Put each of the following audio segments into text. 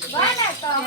வணக்கம்.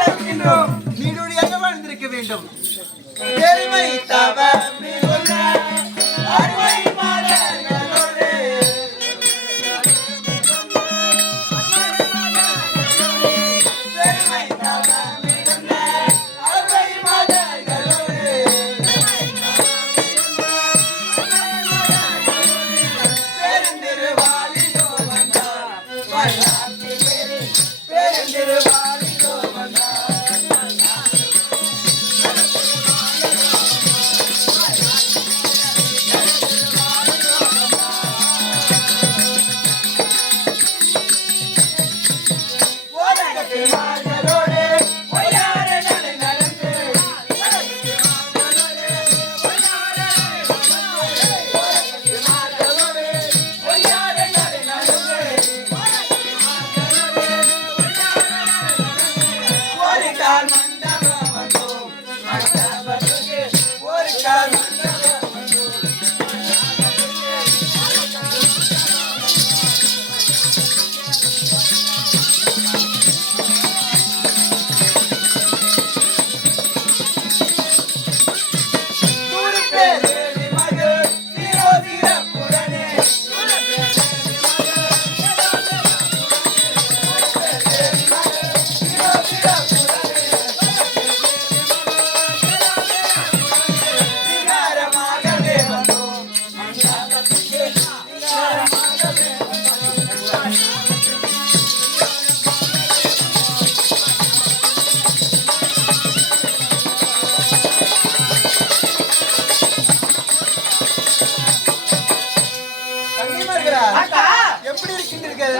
இருக்கின்றோம் நீடுழியாக வாழ்ந்திருக்க வேண்டும். பெருமை Get Angela. Almanda. எப்படி இருக்கின்றீர்கள்?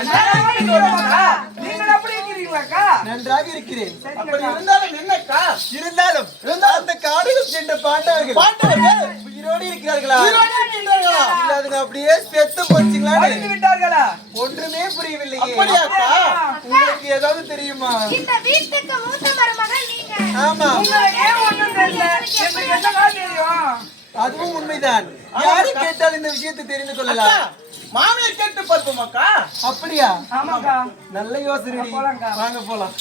நன்றாக இருக்கிறேன். அப்படி இருந்தாலும் என்னக்கா? இருந்தாலும் அந்த காடுகள் சென்ற பாண்டவர்கள் பாண்டவர்கள் உயிரோடு இருக்கிறார்களா? உயிரோடு இருக்கின்றார்களா? இல்ல, அதுங்க அப்படியே செத்து போச்சுங்களா? விட்டார்களா? ஒன்றுமே புரியவில்லையே. அப்படியாக்கா? உங்களுக்கு ஏதாவது தெரியுமா? இந்த வீட்டுக்கு மூத்த மருமகள் நீங்க. ஆமா. உங்களுக்கே தெரியல? தெரியும் அதுவும் உண்மைதான். யாரு கேட்டால் இந்த விஷயத்தை தெரிந்து கொள்ளலாம். மாமியை கேட்டு பார்ப்போம் அக்கா அப்படியா? ஆமாக்கா. நல்ல யோசனை. வாங்க போலாம்.